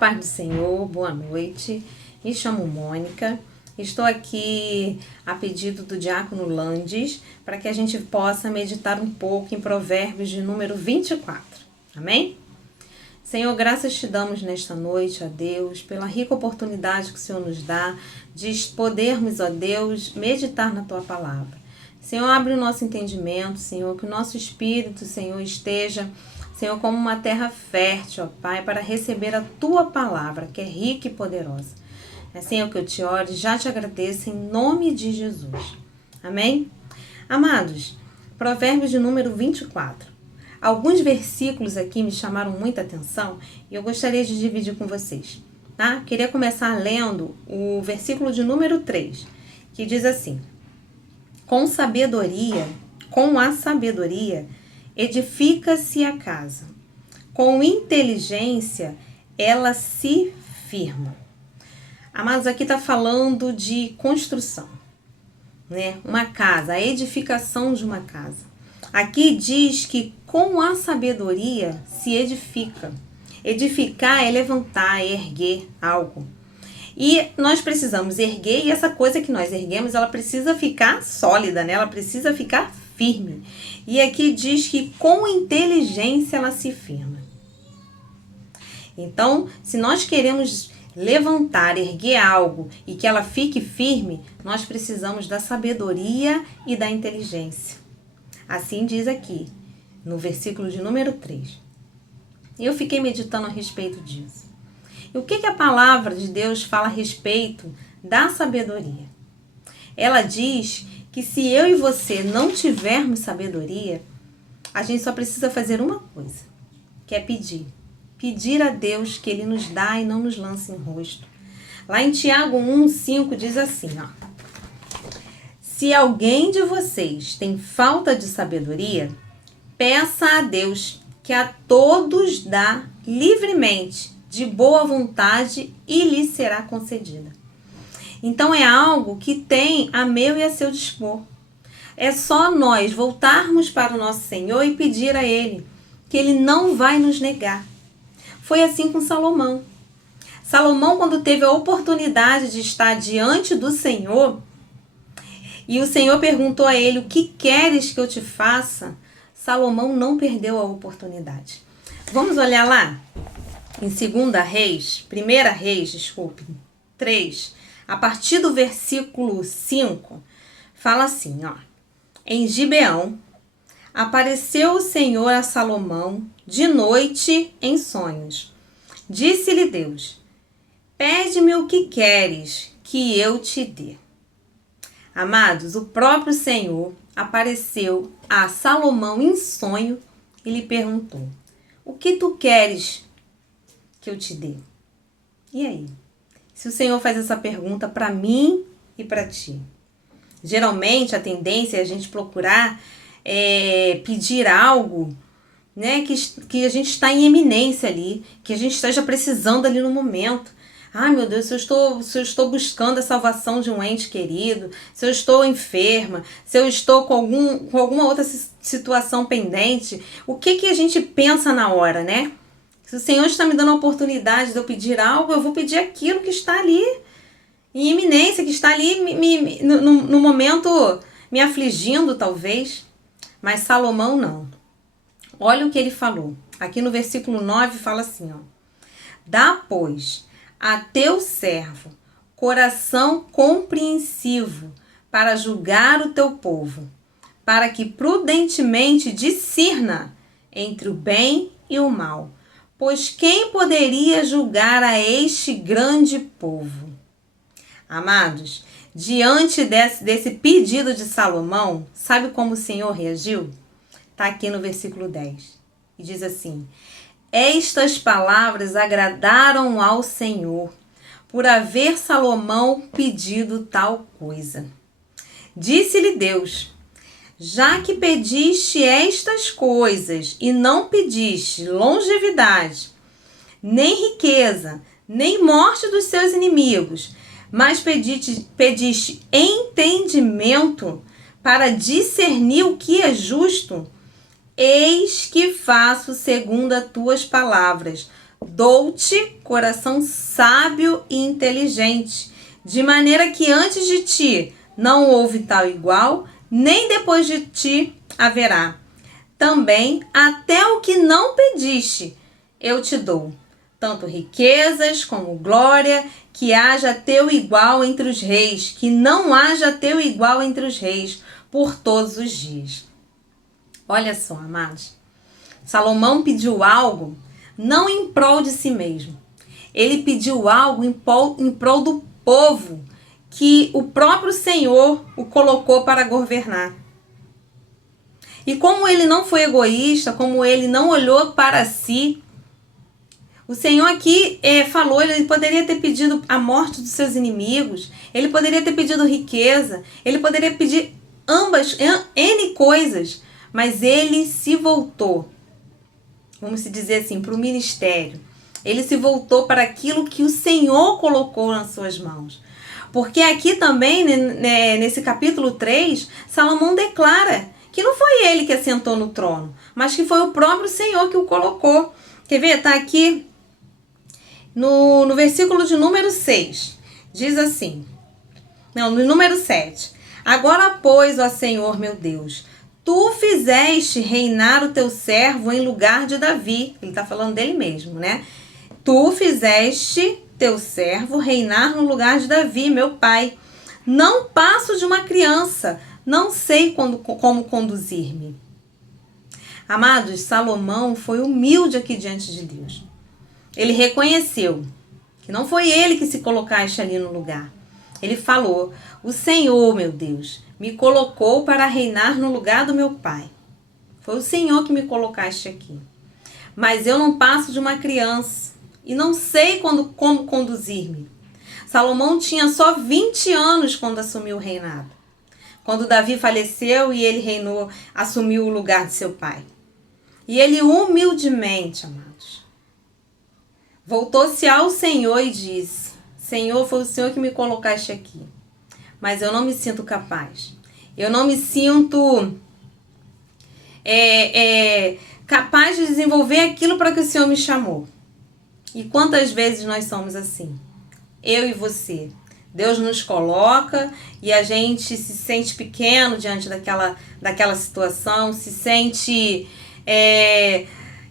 paz do Senhor, boa noite. Me chamo Mônica. Estou aqui a pedido do Diácono Landes para que a gente possa meditar um pouco em Provérbios de número 24. Amém? Senhor, graças te damos nesta noite, ó Deus, pela rica oportunidade que o Senhor nos dá de podermos, ó Deus, meditar na Tua palavra. Senhor, abre o nosso entendimento, Senhor, que o nosso espírito, Senhor, esteja, Senhor, como uma terra fértil, ó Pai, para receber a Tua palavra, que é rica e poderosa. Assim é o que eu te oro e já te agradeço em nome de Jesus. Amém? Amados, Provérbios de número 24. Alguns versículos aqui me chamaram muita atenção e eu gostaria de dividir com vocês. Tá? Queria começar lendo o versículo de número 3, que diz assim: com a sabedoria, edifica-se a casa. Com inteligência, ela se firma. Amados, aqui está falando de construção, né? Uma casa, a edificação de uma casa. Aqui diz que com a sabedoria se edifica. Edificar é levantar, é erguer algo. E nós precisamos erguer, e essa coisa que nós erguemos, ela precisa ficar sólida, né? Ela precisa ficar firme. E aqui diz que com inteligência ela se firma. Então, se nós queremos levantar, erguer algo e que ela fique firme, nós precisamos da sabedoria e da inteligência. Assim diz aqui, no versículo de número 3. Eu fiquei meditando a respeito disso. E o que a palavra de Deus fala a respeito da sabedoria? Ela diz que se eu e você não tivermos sabedoria, a gente só precisa fazer uma coisa, que é pedir. Pedir a Deus que Ele nos dá e não nos lance em rosto. Lá em Tiago 1,5 diz assim, ó: se alguém de vocês tem falta de sabedoria, peça a Deus, que a todos dá livremente, de boa vontade, e lhe será concedida. Então é algo que tem a meu e a seu dispor. É só nós voltarmos para o nosso Senhor e pedir a Ele, que Ele não vai nos negar. Foi assim com Salomão. Salomão, quando teve a oportunidade de estar diante do Senhor, e o Senhor perguntou a ele: o que queres que eu te faça? Salomão não perdeu a oportunidade. Vamos olhar lá? Em 1 Reis, 3, a partir do versículo 5, fala assim, ó: em Gibeão, apareceu o Senhor a Salomão de noite em sonhos. Disse-lhe Deus: pede-me o que queres que eu te dê. Amados, o próprio Senhor apareceu a Salomão em sonho e lhe perguntou: o que tu queres que eu te dê? E aí? Se o Senhor faz essa pergunta para mim e para ti, geralmente a tendência é a gente procurar pedir algo, né, que a gente está em eminência ali, que a gente esteja precisando ali no momento. Ai, meu Deus, se eu estou buscando a salvação de um ente querido, se eu estou enferma, se eu estou com alguma outra situação pendente, o que a gente pensa na hora, né? Se o Senhor está me dando a oportunidade de eu pedir algo, eu vou pedir aquilo que está ali em iminência, que está ali no momento me afligindo, talvez. Mas Salomão não. Olha o que ele falou. Aqui no versículo 9 fala assim, ó: dá, pois, a teu servo coração compreensivo para julgar o teu povo, para que prudentemente discirna entre o bem e o mal. Pois quem poderia julgar a este grande povo? Amados, diante desse pedido de Salomão, sabe como o Senhor reagiu? Está aqui no versículo 10. E diz assim: estas palavras agradaram ao Senhor, por haver Salomão pedido tal coisa. Disse-lhe Deus: já que pediste estas coisas e não pediste longevidade, nem riqueza, nem morte dos seus inimigos, mas pediste entendimento para discernir o que é justo, eis que faço segundo as tuas palavras. Dou-te coração sábio e inteligente, de maneira que antes de ti não houve tal igual, nem depois de ti haverá. Também até o que não pediste, eu te dou, tanto riquezas como glória, que haja teu igual entre os reis, que não haja teu igual entre os reis, por todos os dias. Olha só, amados, Salomão pediu algo não em prol de si mesmo. Ele pediu algo em prol do povo que o próprio Senhor o colocou para governar. E como ele não foi egoísta, como ele não olhou para si, o Senhor aqui falou, ele poderia ter pedido a morte dos seus inimigos, ele poderia ter pedido riqueza, ele poderia pedir N coisas, mas ele se voltou, vamos dizer assim, para o ministério. Ele se voltou para aquilo que o Senhor colocou nas suas mãos. Porque aqui também, nesse capítulo 3, Salomão declara que não foi ele que assentou no trono, mas que foi o próprio Senhor que o colocou. Quer ver? Está aqui no versículo de número 6. Diz assim, no número 7. Agora, pois, ó Senhor meu Deus, tu fizeste reinar o teu servo em lugar de Davi. Ele está falando dele mesmo, né? Tu fizeste teu servo reinar no lugar de Davi, meu pai. Não passo de uma criança, não sei como conduzir-me. Amados, Salomão foi humilde aqui diante de Deus. Ele reconheceu que não foi ele que se colocaste ali no lugar. Ele falou, o Senhor, meu Deus, me colocou para reinar no lugar do meu pai. Foi o Senhor que me colocaste aqui. Mas eu não passo de uma criança e não sei como conduzir-me. Salomão tinha só 20 anos quando assumiu o reinado. Quando Davi faleceu e ele reinou, assumiu o lugar de seu pai. E ele humildemente, amados, voltou-se ao Senhor e disse, Senhor, foi o Senhor que me colocaste aqui. Mas eu não me sinto capaz. Eu não me sinto capaz de desenvolver aquilo para que o Senhor me chamou. E quantas vezes nós somos assim? Eu e você. Deus nos coloca e a gente se sente pequeno diante daquela situação, se sente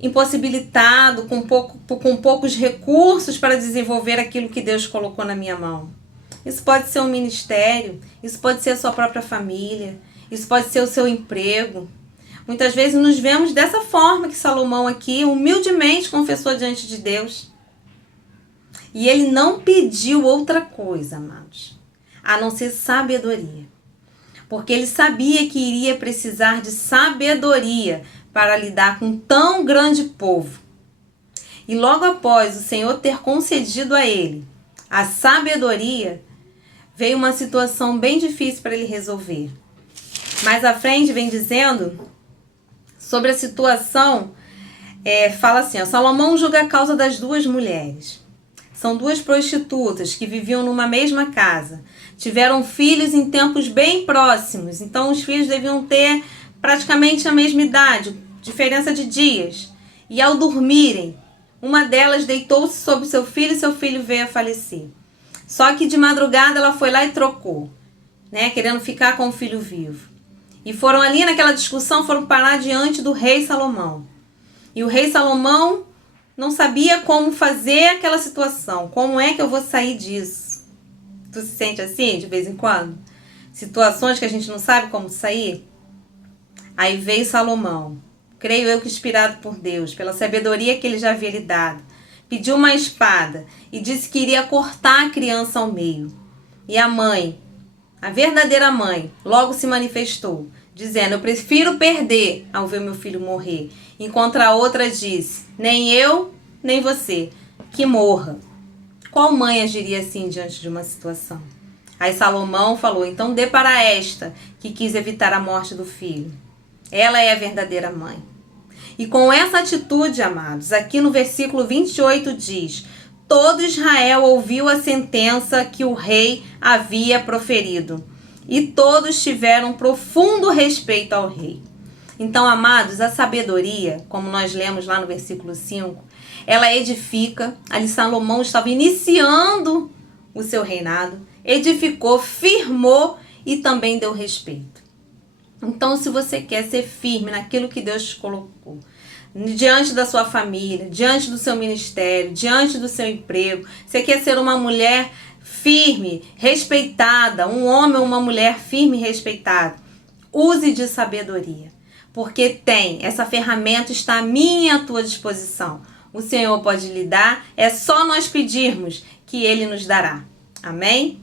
impossibilitado, com poucos recursos para desenvolver aquilo que Deus colocou na minha mão. Isso pode ser um ministério, isso pode ser a sua própria família, isso pode ser o seu emprego. Muitas vezes nos vemos dessa forma que Salomão aqui humildemente confessou diante de Deus. E ele não pediu outra coisa, amados, a não ser sabedoria. Porque ele sabia que iria precisar de sabedoria para lidar com tão grande povo. E logo após o Senhor ter concedido a ele a sabedoria, veio uma situação bem difícil para ele resolver. Mais à frente vem dizendo sobre a situação, fala assim, ó, Salomão julga a causa das duas mulheres. São duas prostitutas que viviam numa mesma casa. Tiveram filhos em tempos bem próximos, então os filhos deviam ter praticamente a mesma idade, diferença de dias. E ao dormirem, uma delas deitou-se sobre seu filho e seu filho veio a falecer. Só que de madrugada ela foi lá e trocou, né, querendo ficar com o filho vivo. E foram ali naquela discussão, foram parar diante do rei Salomão. E o rei Salomão não sabia como fazer aquela situação. Como é que eu vou sair disso? Tu se sente assim de vez em quando? Situações que a gente não sabe como sair? Aí veio Salomão, creio eu que inspirado por Deus, pela sabedoria que ele já havia lhe dado. Pediu uma espada e disse que iria cortar a criança ao meio. E a mãe, a verdadeira mãe, logo se manifestou, dizendo, eu prefiro perder ao ver meu filho morrer. Enquanto a outra disse, nem eu, nem você, que morra. Qual mãe agiria assim diante de uma situação? Aí Salomão falou, então dê para esta, que quis evitar a morte do filho. Ela é a verdadeira mãe. E com essa atitude, amados, aqui no versículo 28 diz, todo Israel ouviu a sentença que o rei havia proferido. E todos tiveram profundo respeito ao rei. Então, amados, a sabedoria, como nós lemos lá no versículo 5, ela edifica. Ali Salomão estava iniciando o seu reinado, edificou, firmou e também deu respeito. Então, se você quer ser firme naquilo que Deus te colocou, diante da sua família, diante do seu ministério, diante do seu emprego, você quer ser uma mulher firme, respeitada, um homem ou uma mulher firme e respeitada, use de sabedoria, porque essa ferramenta está à minha e à tua disposição. O Senhor pode lhe dar, é só nós pedirmos que Ele nos dará. Amém?